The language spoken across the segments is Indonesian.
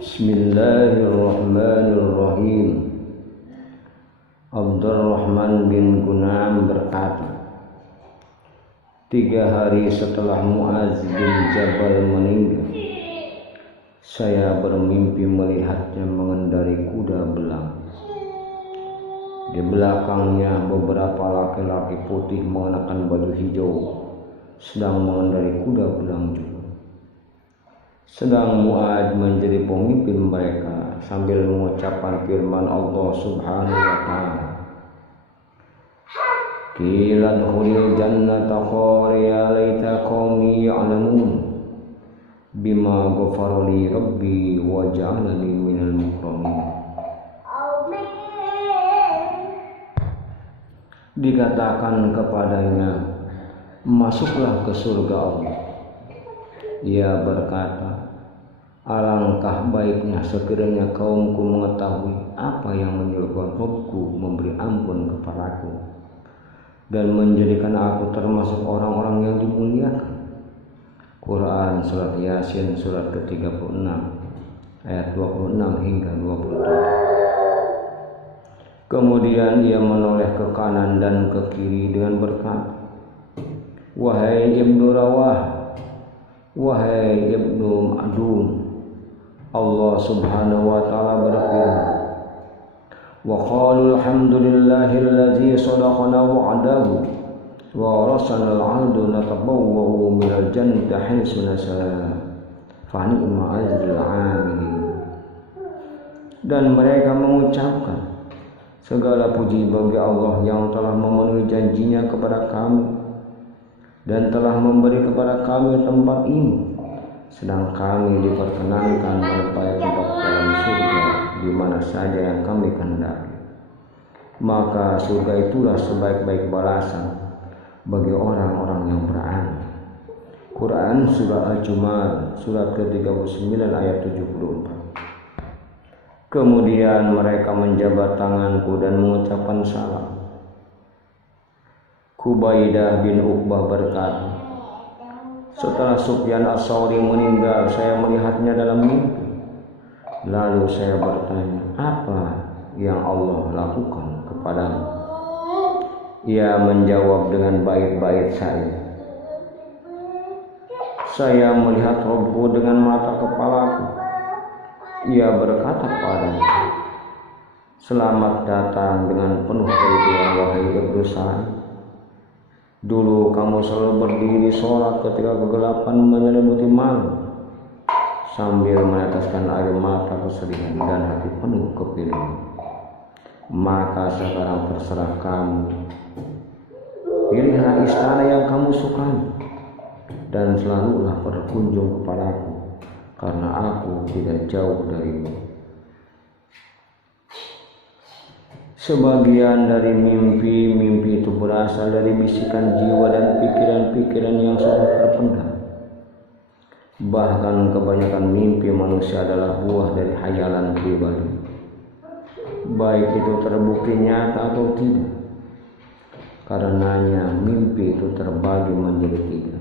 Bismillahirrahmanirrahim. Abdurrahman bin Gunam berkata, 3 hari setelah Muaz bin Jabal meninggal, saya bermimpi melihatnya mengendarai kuda belang. Di belakangnya beberapa laki-laki putih mengenakan baju hijau sedang mengendarai kuda belang juga. Sedang Muaz menjadi pemimpin mereka sambil mengucapkan firman Allah Subhanahu wa ta'ala. Qila dkhulil jannata ya laita qaumi ya'lamun bima ghafara li rabbi wa ja'alani minal mukramin. Dikatakan kepadanya, masuklah ke surga Allah. Ia berkata, alangkah baiknya sekiranya kaumku mengetahui apa yang menyebabkan Rabbku memberi ampun kepadaku dan menjadikan aku termasuk orang-orang yang dimuliakan. Quran Surat Yasin surat ke-36 ayat 26 hingga 27. Kemudian ia menoleh ke kanan dan ke kiri dengan berkata, wahai Ibnu Rawah, wahai Ibnu Ma'dum, Allah Subhanahu wa ta'ala berfirman, wa qalu alhamdulillahilladzi sadaqana wa'adahu wa rasana al-'aldu natabawwa'u minal jannati haitsu nasha fa ni'ma ajrul 'amilin. Dan mereka mengucapkan, segala puji bagi Allah yang telah memenuhi janjinya kepada kami dan telah memberi kepada kami tempat ini, sedang kami diperkenankan menempati tempat dalam surga di mana saja yang kami kehendaki. Maka surga itulah sebaik-baik balasan bagi orang-orang yang beramal. Quran Surah Al-Jumu'ah surat ke-39 ayat 74. Kemudian mereka menjabat tanganku dan mengucapkan salam. Kubaidah bin Uqbah berkata, setelah Sufyan Ats-Tsauri meninggal, saya melihatnya dalam mimpi. Lalu saya bertanya, apa yang Allah lakukan kepadamu? Ia menjawab dengan bait-bait saya melihat Rabbku dengan mata kepalaku. Ia berkata padaku, selamat datang dengan penuh keriduan wahai Ibnu Sa'id. Dulu kamu selalu berdiri sholat ketika kegelapan menyelimuti malam, sambil meneteskan air mata kesedihan dan hati penuh kepiluan. Maka sekarang terserah kamu, pilihlah istana yang kamu sukai dan selalulah berkunjung kepadaku, karena aku tidak jauh darimu. Sebagian dari mimpi-mimpi itu berasal dari bisikan jiwa dan pikiran-pikiran yang sudah terpendam. Bahkan kebanyakan mimpi manusia adalah buah dari khayalan pribadi, baik itu terbukti nyata atau tidak. Karenanya mimpi itu terbagi menjadi 3.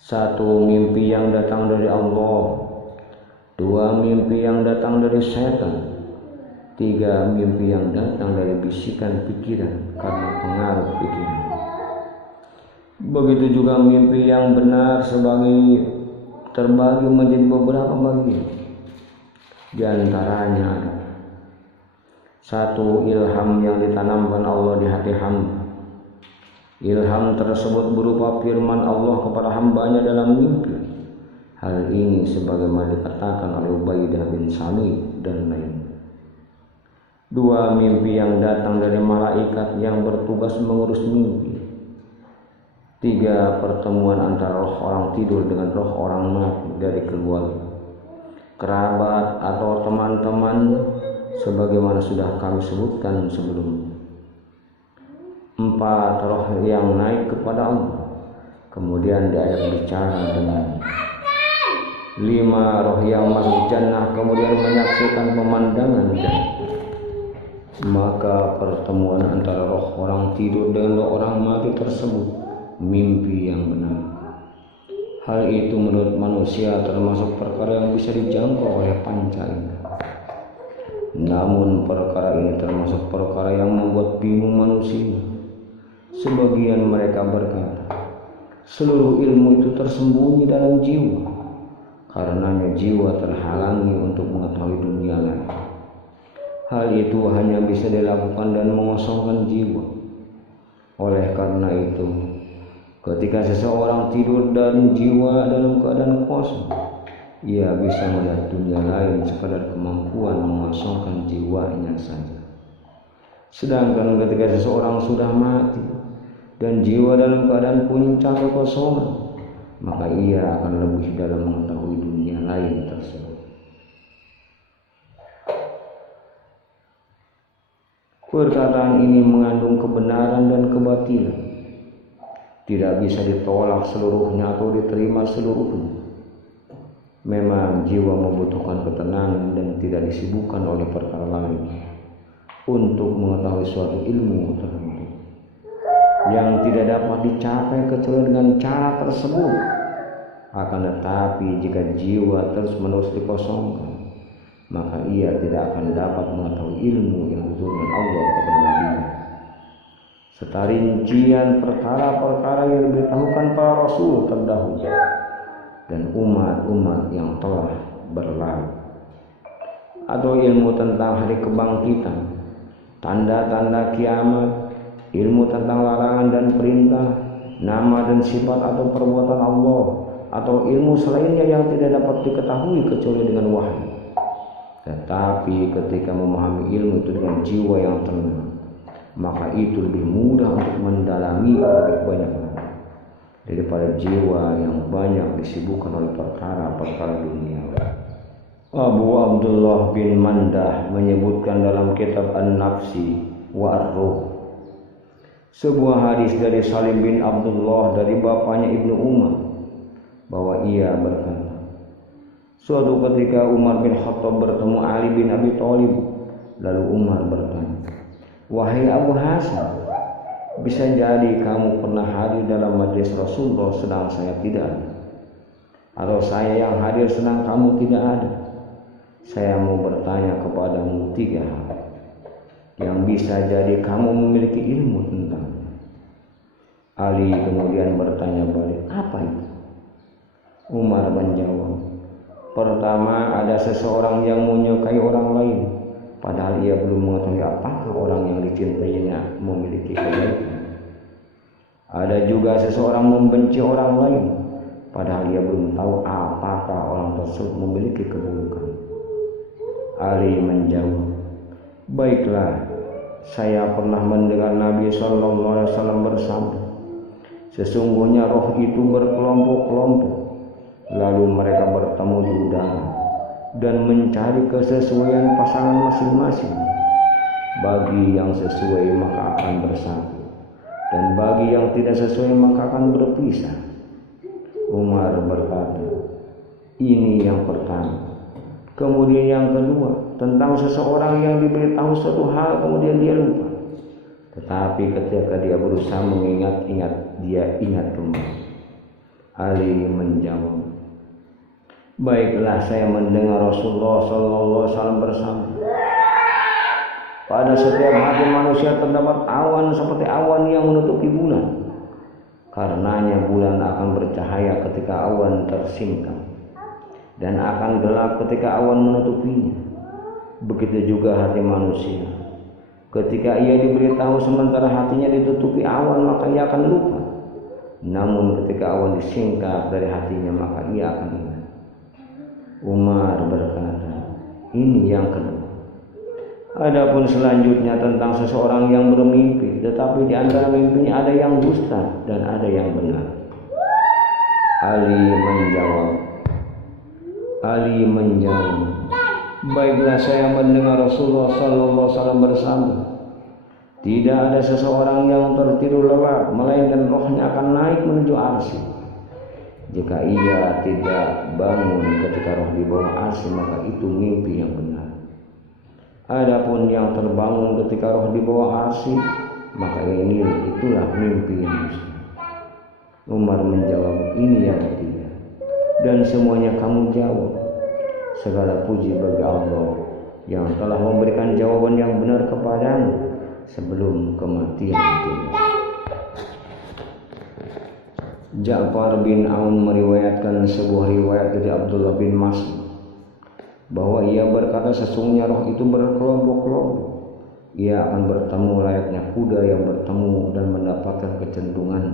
1. Mimpi yang datang dari Allah. 2. Mimpi yang datang dari setan. 3. Mimpi yang datang dari bisikan pikiran karena pengaruh pikiran. Begitu juga mimpi yang benar terbagi menjadi beberapa bagian. Di antaranya ada 1. Ilham yang ditanamkan Allah di hati hamba. Ilham tersebut berupa firman Allah kepada hambanya dalam mimpi. Hal ini sebagaimana dikatakan oleh Ubaidah bin Samit dan lainnya. 2. Mimpi yang datang dari malaikat yang bertugas mengurus mimpi. 3. Pertemuan antara roh orang tidur dengan roh orang mati dari keluarga, kerabat atau teman-teman sebagaimana sudah kami sebutkan sebelumnya. 4. Roh yang naik kepada Allah kemudian diajak bicara dengan. 5. Roh yang masuk jannah kemudian menyaksikan pemandangan jannah. Maka pertemuan antara roh orang tidur dengan roh orang mati tersebut mimpi yang benar. Hal itu menurut manusia termasuk perkara yang bisa dijangkau oleh panca indera. Namun perkara ini termasuk perkara yang membuat bingung manusia. Sebagian mereka berkata, seluruh ilmu itu tersembunyi dalam jiwa. Karenanya jiwa terhalangi untuk mengetahui dunia lain. Hal itu hanya bisa dilakukan dan mengosongkan jiwa. Oleh karena itu, ketika seseorang tidur dan jiwa dalam keadaan kosong, ia bisa melihat dunia lain sekadar kemampuan mengosongkan jiwanya saja. Sedangkan ketika seseorang sudah mati dan jiwa dalam keadaan puncak kekosongan, maka ia akan lebih dalam mengetahui dunia lain tersebut. Perkataan ini mengandung kebenaran dan kebatilan. Tidak bisa ditolak seluruhnya atau diterima seluruhnya. Memang jiwa membutuhkan ketenangan dan tidak disibukkan oleh perkara lain untuk mengetahui suatu ilmu tertentu yang tidak dapat dicapai kecuali dengan cara tersebut. Akan tetapi jika jiwa terus-menerus dikosongkan, maka ia tidak akan dapat mengetahui ilmu yang diturunkan Allah kepada Nabi serta rincian perkara-perkara yang diberitahukan para Rasul terdahulu dan umat-umat yang telah berlalu, atau ilmu tentang hari kebangkitan, tanda-tanda kiamat, ilmu tentang larangan dan perintah, nama dan sifat atau perbuatan Allah, atau ilmu selainnya yang tidak dapat diketahui kecuali dengan wahyu. Tetapi ketika memahami ilmu itu dengan jiwa yang tenang, maka itu lebih mudah untuk mendalami lebih banyak daripada jiwa yang banyak disibukkan oleh perkara-perkara dunia. Abu Abdullah bin Mandah menyebutkan dalam kitab An-Nafsi wa Ar-Ruh sebuah hadis dari Salim bin Abdullah dari bapaknya Ibnu Umar bahwa ia berkata, suatu ketika Umar bin Khattab bertemu Ali bin Abi Thalib, lalu Umar bertanya, wahai Abu Hasan, bisa jadi kamu pernah hadir dalam majelis Rasulullah sedang saya tidak ada, atau saya yang hadir sedang kamu tidak ada. Saya mau bertanya kepadamu 3 hal yang bisa jadi kamu memiliki ilmu tentangnya. Ali kemudian bertanya balik, apa itu? Umar menjawab, pertama, ada seseorang yang menyukai orang lain, padahal ia belum mengetahui apakah orang yang dicintainya memiliki kebaikan. Ada juga seseorang membenci orang lain, padahal ia belum tahu apakah orang tersebut memiliki keburukan. Ali menjawab, baiklah, saya pernah mendengar Nabi SAW bersabda, sesungguhnya roh itu berkelompok-kelompok, lalu mereka bertemu di udara dan mencari kesesuaian pasangan masing-masing. Bagi yang sesuai maka akan bersatu, dan bagi yang tidak sesuai maka akan berpisah. Umar berkata, ini yang pertama. Kemudian yang kedua, tentang seseorang yang diberitahu suatu hal kemudian dia lupa, tetapi ketika dia berusaha mengingat-ingat, dia ingat kembali. Ali menjawab, baiklah, saya mendengar Rasulullah SAW bersabda, pada setiap hati manusia terdapat awan seperti awan yang menutupi bulan. Karenanya bulan akan bercahaya ketika awan tersingkap, dan akan gelap ketika awan menutupinya. Begitu juga hati manusia. Ketika ia diberitahu sementara hatinya ditutupi awan, maka ia akan lupa. Namun ketika awan disingkap dari hatinya, maka ia akan ingat. Umar berkata, ini yang kedua. Adapun selanjutnya tentang seseorang yang bermimpi, tetapi di antara mimpinya ada yang dusta dan ada yang benar. Ali menjawab, baiklah, saya mendengar Rasulullah SAW bersabda, tidak ada seseorang yang tertidur lelap, melainkan rohnya akan naik menuju arsy. Jika ia tidak bangun ketika roh di bawah arsy, maka itu mimpi yang benar. Adapun yang terbangun ketika roh di bawah arsy, maka itulah mimpi yang dusta. Umar menjawab, ini yang ketiga. dan semuanya kamu jawab. Segala puji bagi Allah yang telah memberikan jawaban yang benar kepadamu sebelum kematian tiba. Ja'far bin Aun meriwayatkan sebuah riwayat dari Abdullah bin Mas'ud bahwa ia berkata, sesungguhnya roh itu berkelompok-kelompok. Ia akan bertemu layaknya kuda yang bertemu dan mendapatkan kecenderungan.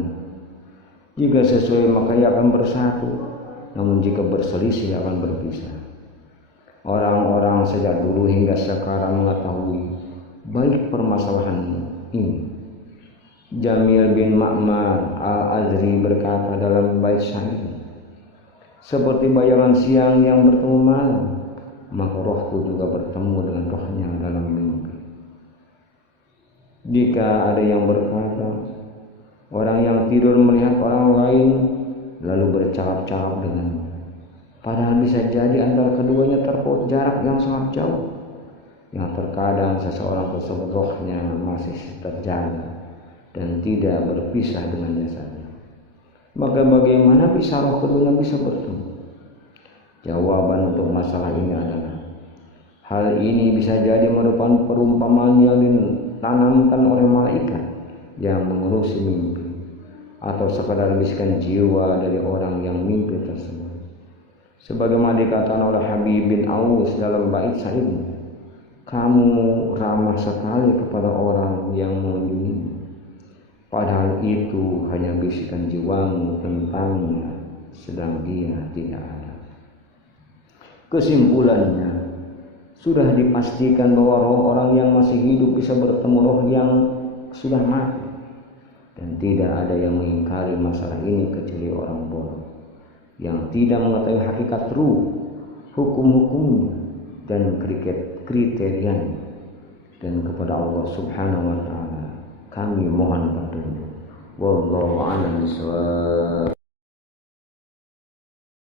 Jika sesuai maka ia akan bersatu, namun jika berselisih akan berpisah. Orang-orang sejak dulu hingga sekarang mengetahui baik permasalahan ini. Jamil bin Ma'mar Al-Azri berkata dalam bait syair, seperti bayangan siang yang bertemu malam, maka rohku juga bertemu dengan rohnya dalam mimpi. Jika ada yang berkata, orang yang tidur melihat orang lain lalu bercakap-cakap dengannya, padahal bisa jadi antara keduanya terpaut jarak yang sangat jauh, yang terkadang seseorang tersebut rohnya masih terjaga dan tidak berpisah dengan jasadnya. Maka bagaimana bisa roh keduanya bisa bertemu? Jawaban untuk masalah ini adalah, hal ini bisa jadi merupakan perumpamaan yang ditanamkan oleh malaikat yang mengurusi mimpi, atau sekadar bisikan jiwa dari orang yang mimpi tersebut. Sebagaimana dikatakan oleh Habib bin Aus dalam bait syairnya, kamu ramah sekali kepada orang yang mengunjungimu, padahal itu hanya bisikan jiwamu tentangnya, sedang dia tidak ada. Kesimpulannya, sudah dipastikan bahwa roh orang yang masih hidup bisa bertemu roh yang sudah mati, dan tidak ada yang mengingkari masalah ini kecuali orang bodoh yang tidak mengetahui hakikat ruh, hukum-hukumnya dan kriterianya. Dan kepada Allah Subhanahu wa taala kami mohon petunjuk. Wallahu a'lam bishawab.